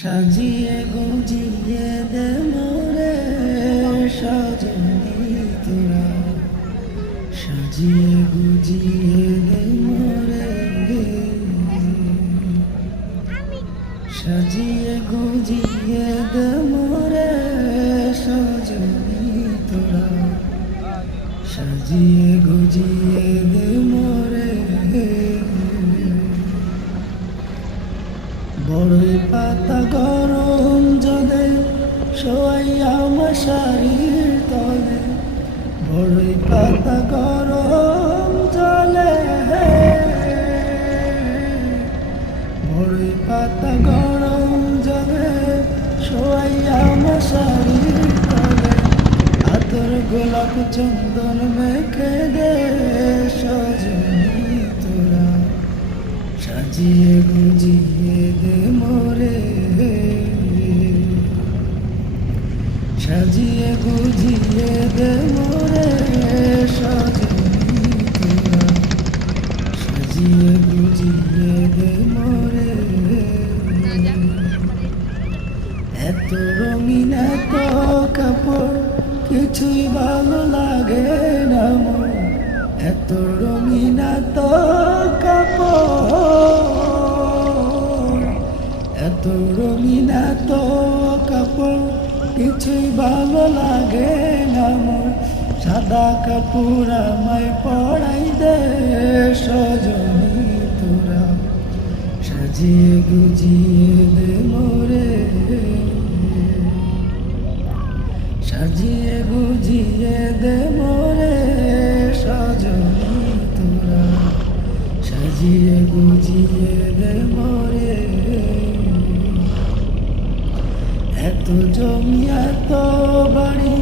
সাজিয়ে গুজিয়ে দে মোরে সজনী তোরা। সাজিয়ে গুজিয়ে দে মোরে, সাজিয়ে গুজিয়ে দে মোরে সজনী তোরা। সাজিয়ে গুজিয়ে শোয়াইয়া মশারির তলে, বড়ই পাতা গরম জলে। বড়ই পাতা গরম জলে শোয়াইয়া মশারির তলে। আতর গোলাপ চন্দন মেখে দে দে মোরে সাজিয়ে গুজিয়ে দে এত রঙিন এত কাপড়, কিছুই ভালো লাগে না মোর। এত রঙিন এত কাপড়, এত রঙিন এত কিছুই ভালো লাগে না মোর। সাদা কাপড় আমায় পড়াই দে সজনী তোরা। সাজিয়ে গুজিয়ে দে মোরে। সাজিয়ে গুজিয়ে দে মোরে সজনী তোরা। সাজিয়ে গুজিয়ে দে এত জমি, এত বাড়ি,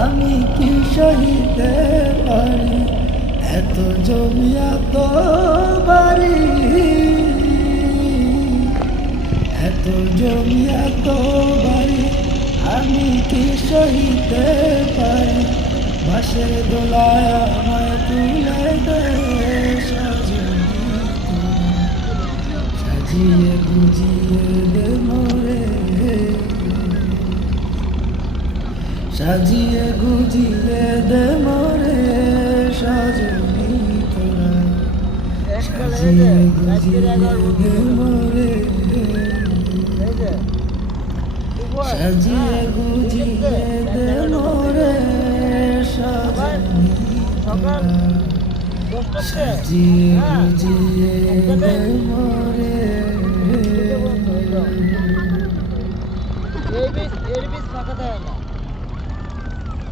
আমি কি সহিতে পারি? এত জমি, এত বাড়ি, এত জমি, এত বাড়ি, আমি কি সহিতে পারি? বাসের দোলায় আমায় তুলে দে সাজিয়ে গুজিয়ে সাজিয়ে গুজিয়ে দে মরে সজনী তোরা। সাজিয়ে গুজিয়ে মোরে। সাজিয়ে গুজিয়ে দে মোরে সজনী সাজিয়ে গুজিয়ে দে মোরে। মোরে সজনী তোরা এটা ফাঁকা থাকতো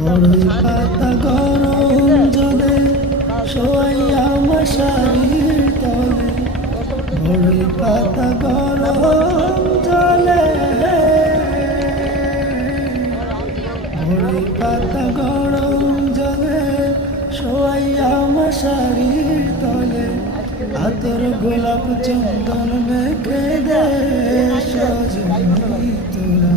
বড়ই পাতা গরম জলে শোয়াইয়া মশারির তলে। বড়ই পাতা গরম জলে। বড়ই পাতা গরম জলে শোয়াইয়া মশারির তলে। আতর গোলাপ চন্দন মেখে দে সজনী তোরা